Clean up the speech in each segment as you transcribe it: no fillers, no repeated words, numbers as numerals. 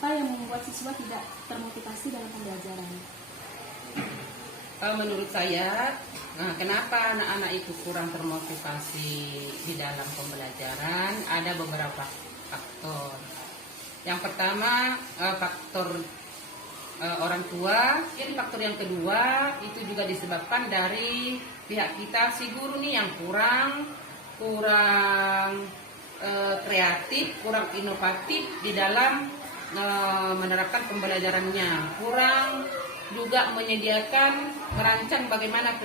Apa yang membuat siswa tidak termotivasi dalam pembelajaran? Menurut saya, kenapa anak-anak itu kurang termotivasi di dalam pembelajaran? Ada beberapa faktor. Yang pertama, faktor orang tua. Yang faktor yang kedua itu juga disebabkan dari pihak kita, si guru nih yang kurang kreatif, kurang inovatif di dalam menerapkan pembelajarannya, kurang juga menyediakan, merancang bagaimana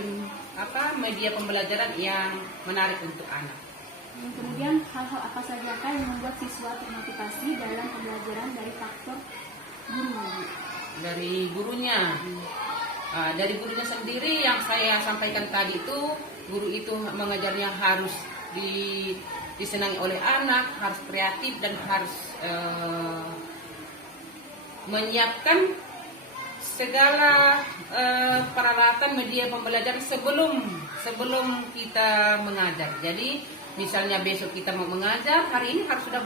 media pembelajaran yang menarik untuk anak. Kemudian hal-hal apa saja yang membuat siswa termotivasi dalam pembelajaran dari faktor guru? Dari gurunya. Dari gurunya sendiri yang saya sampaikan tadi itu, guru itu mengajarnya harus disenangi oleh anak, harus kreatif dan harus menyiapkan segala peralatan media pembelajaran sebelum kita mengajar. Jadi misalnya besok kita mau mengajar, hari ini harus sudah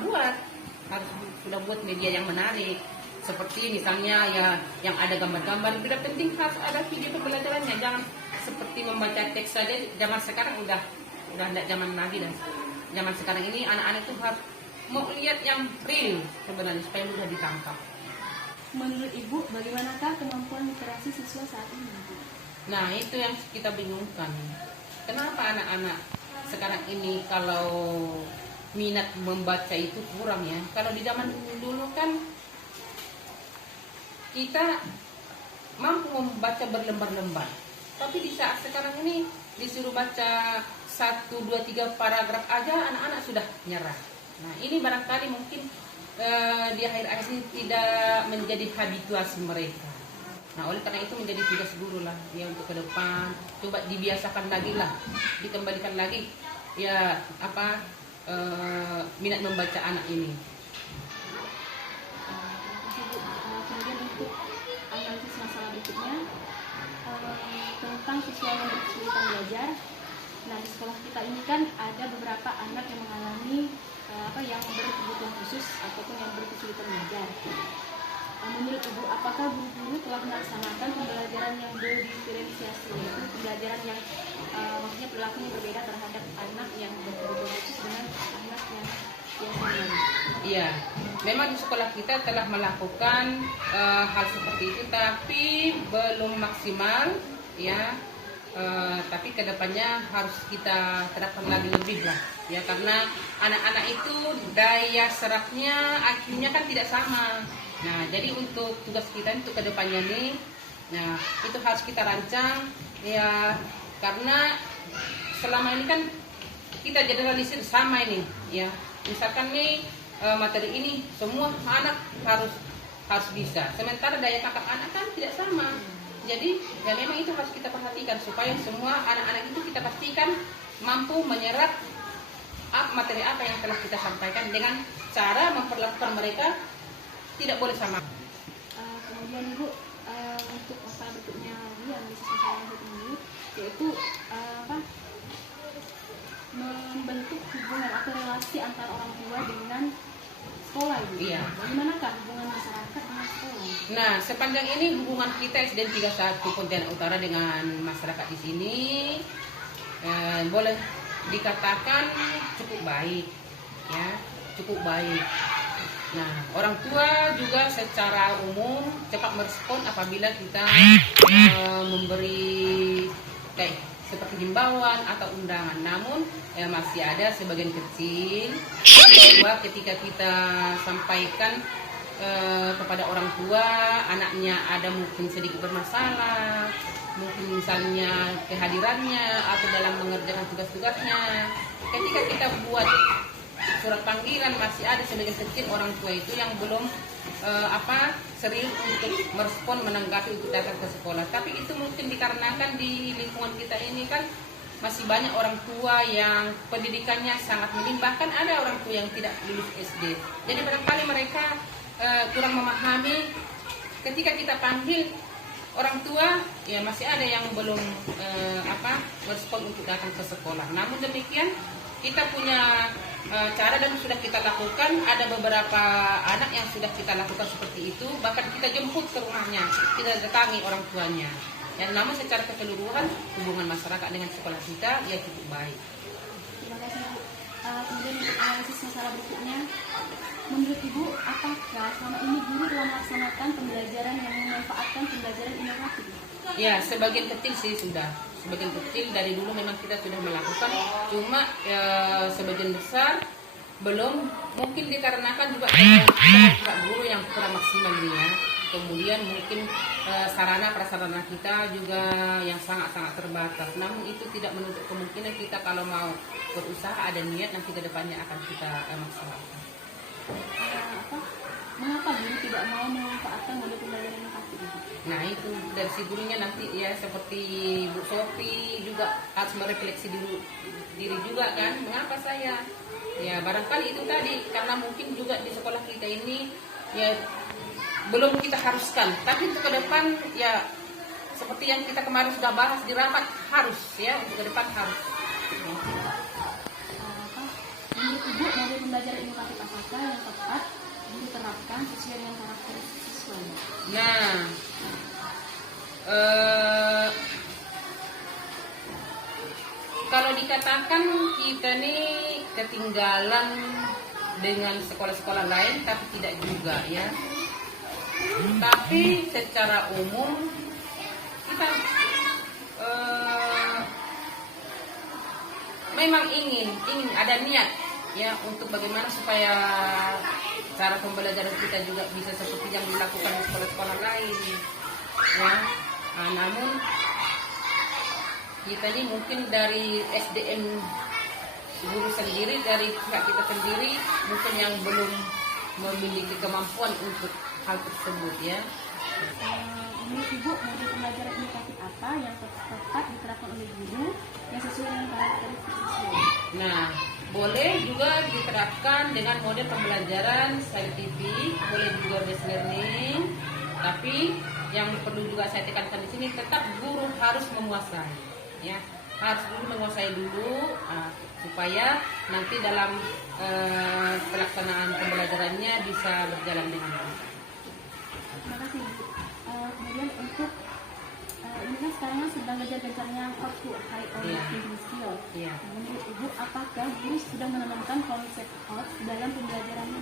buat media yang menarik. Seperti misalnya ya yang ada gambar-gambar, tidak penting harus ada video pembelajarannya. Jangan seperti membaca teks saja. Zaman sekarang udah tidak zaman lagi, dan zaman sekarang ini anak-anak itu harus mau lihat yang real sebenarnya supaya mudah ditangkap. Menurut Ibu, bagaimanakah kemampuan literasi siswa saat ini? Nah, itu yang kita bingungkan. Kenapa anak-anak sekarang ini kalau minat membaca itu kurang ya? Kalau di zaman dulu kan kita mampu membaca berlembar-lembar. Tapi di saat sekarang ini disuruh baca 1, 2, 3 paragraf aja anak-anak sudah nyerah. Nah, ini barangkali mungkin di akhir-akhir ini tidak menjadi habituasi mereka. Nah, oleh karena itu menjadi tugas guru lah ya untuk ke depan, coba dibiasakan lagi lah, dikembalikan lagi ya minat membaca anak ini. Kemudian untuk analisis masalah berikutnya tentang siswa yang berkesulitan belajar. Nah, di sekolah kita ini kan ada beberapa anak yang mengalami yang berkebutuhan khusus ataupun yang berkesulitan belajar. Menurut Ibu, apakah guru-guru telah melaksanakan pembelajaran yang berdiferensiasi, yaitu pembelajaran yang maksudnya perilakunya berbeda terhadap anak yang berkebutuhan khusus dengan anak yang biasanya? Iya, memang di sekolah kita telah melakukan hal seperti itu, tapi belum maksimal ya. Tapi kedepannya harus kita terapkan lagi lebih lah ya, karena anak-anak itu daya serapnya, IQ-nya kan tidak sama. Nah, jadi untuk tugas kita untuk kedepannya nih, nah itu harus kita rancang ya, karena selama ini kan kita generalisir sama ini ya. Misalkan nih materi ini semua anak harus bisa, sementara daya tangkap anak kan tidak sama. Jadi ya memang itu harus kita perhatikan supaya semua anak-anak itu kita pastikan mampu menyerap materi apa yang telah kita sampaikan dengan cara memperlakukan mereka tidak boleh sama. Kemudian Ibu, untuk masalah berikutnya lagi yang analisis masalah ini, yaitu membentuk hubungan atau relasi antara orang tua dengan sekolah Ibu. Iya. Bagaimanakah hubungan masyarakat dengan sekolah? Nah, sepanjang ini hubungan kita SDN 31 Pontianak Utara dengan masyarakat di sini boleh dikatakan cukup baik ya, cukup baik. Nah, orang tua juga secara umum cepat merespon apabila kita memberi seperti himbauan atau undangan. Namun masih ada sebagian kecil bahwa ketika kita sampaikan kepada orang tua, anaknya ada mungkin sedikit bermasalah, mungkin misalnya kehadirannya atau dalam mengerjakan tugas-tugasnya, ketika kita buat surat panggilan masih ada sebagian kecil orang tua itu yang belum serius untuk merespon, menanggapi untuk datang ke sekolah. Tapi itu mungkin dikarenakan di lingkungan kita ini kan masih banyak orang tua yang pendidikannya sangat melimpah, kan ada orang tua yang tidak lulus SD. Jadi barangkali mereka kurang memahami ketika kita panggil orang tua, ya masih ada yang belum merespon untuk datang ke sekolah. Namun demikian kita punya cara dan sudah kita lakukan. Ada beberapa anak yang sudah kita lakukan seperti itu, bahkan kita jemput ke rumahnya, kita datangi orang tuanya. Dan namun secara keseluruhan hubungan masyarakat dengan sekolah kita ya cukup baik. Terima kasih Bu. Kemudian untuk analisis masalah berikutnya, menurut Ibu, apakah selama ini guru telah melaksanakan pembelajaran yang memanfaatkan pembelajaran inovatif? Ya, sebagian kecil sih sudah. Sebagian kecil dari dulu memang kita sudah melakukan, cuma sebagian besar belum. Mungkin dikarenakan juga kita guru yang kurang maksimal ya. Kemudian mungkin sarana prasarana kita juga yang sangat-sangat terbatas. Namun itu tidak menutup kemungkinan kita kalau mau berusaha, ada niat, nanti ke depannya akan kita maksimalkan. Mengapa guru tidak mau memanfaatkan model pembelajaran inovatif? Nah itu dari si gurunya nanti ya, seperti Bu Sofi juga harus merefleksi diri juga kan, mengapa saya ya, barangkali itu tadi karena mungkin juga di sekolah kita ini ya belum kita haruskan, tapi untuk ke depan ya seperti yang kita kemarin sudah bahas di rapat, harus ya, untuk ke depan harus. Menurut Ibu, model pembelajaran inovatif apakah yang tepat diterapkan sesuai dengan karakteristik siswa? Nah, kalau dikatakan kita nih ketinggalan dengan sekolah-sekolah lain, tapi tidak juga ya. Tapi secara umum kita memang ingin ada niat ya untuk bagaimana supaya cara pembelajaran kita juga bisa seperti yang dilakukan di sekolah-sekolah lain ya. Namun kita ini mungkin dari SDM guru sendiri, dari pihak kita sendiri mungkin yang belum memiliki kemampuan untuk hal tersebut ya. Menurut Ibu, model pembelajaran inovatif apa yang tepat diterapkan oleh guru yang sesuai dengan karakteristik siswa? Nah, boleh juga diterapkan dengan model pembelajaran scientific, boleh juga based learning, tapi yang perlu juga saya tekankan di sini tetap guru harus menguasai, ya, harus guru menguasai dulu supaya nanti dalam pelaksanaan pembelajarannya bisa berjalan dengan baik. Terima kasih Bu. Kemudian untuk ini kan sekarang sedang gencar-gencarnya How to High or Thinking Skill. Menurut Ibu, apakah guru sudah menanamkan konsep HOT dalam pembelajarannya?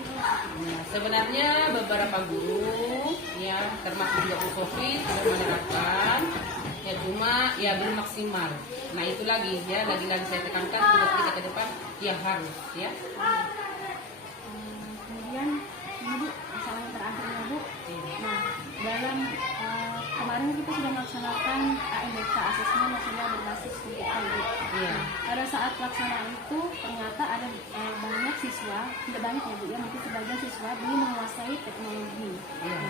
Nah, sebenarnya beberapa guru ya termasuk juga Bu Sofi sudah menerapkan, ya cuma ya belum maksimal. Nah itu lagi ya, lagi-lagi saya tekankan tugas kita ke depan ya harus ya. Kemudian ini Bu, masalah yang terakhirnya Bu. Nah, dalam kemarin kita sudah melaksanakan ANBK, Asesmen Nasional Berbasis Komputer. Pada saat pelaksanaan itu ternyata ada banyak siswa, tidak banyak ya Bu ya, mungkin sebagian siswa belum menguasai teknologi. Nah,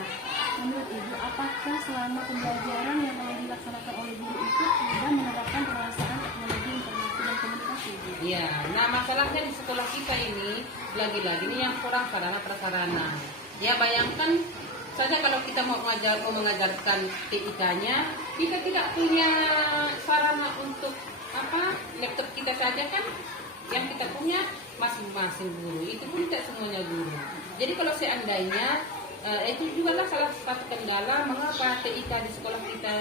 menurut Ibu, apakah selama pembelajaran yang telah dilaksanakan oleh guru itu sudah menerapkan penguasaan teknologi informasi dan komunikasi? Iya, nah masalahnya di sekolah kita ini lagi-lagi ini yang kurang sarana prasarana. Ya bayangkan saja kalau kita mau mengajarkan TIK-nya, kita tidak punya sarana untuk laptop kita saja kan, yang kita punya masing-masing guru, itu pun tidak semuanya guru. Jadi kalau seandainya itu juga lah salah satu kendala mengapa TIK di sekolah kita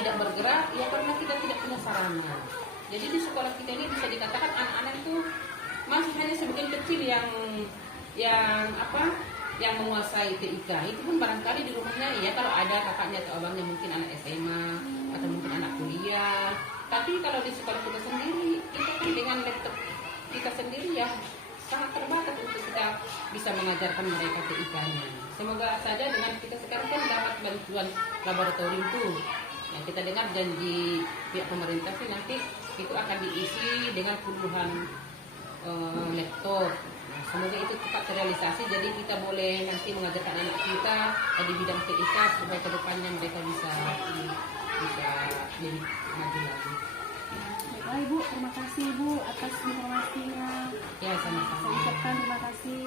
tidak bergerak, ya karena kita tidak punya sarana. Jadi di sekolah kita ini bisa dikatakan anak-anak itu masih hanya sebagian kecil yang menguasai TIK. Itu pun barangkali di rumahnya ya kalau ada kakaknya atau abangnya mungkin anak SMA atau mungkin anak kuliah. Tapi kalau di sekolah kita sendiri, kita kan dengan laptop kita sendiri ya sangat terbatas untuk kita bisa mengajarkan mereka TIK-nya. Semoga saja dengan kita sekarang kan dapat bantuan laboratorium tuh. Nah, kita dengar janji pihak pemerintah sih nanti itu akan diisi dengan puluhan laptop. Nah, semoga itu cepat terrealisasi, jadi kita boleh nanti mengajarkan anak kita di bidang TIK supaya kedepannya mereka bisa lebih maju lagi. Baiklah Ibu, terima kasih Ibu atas informasinya. Ya, sama-sama. Saya ucapkan terima kasih.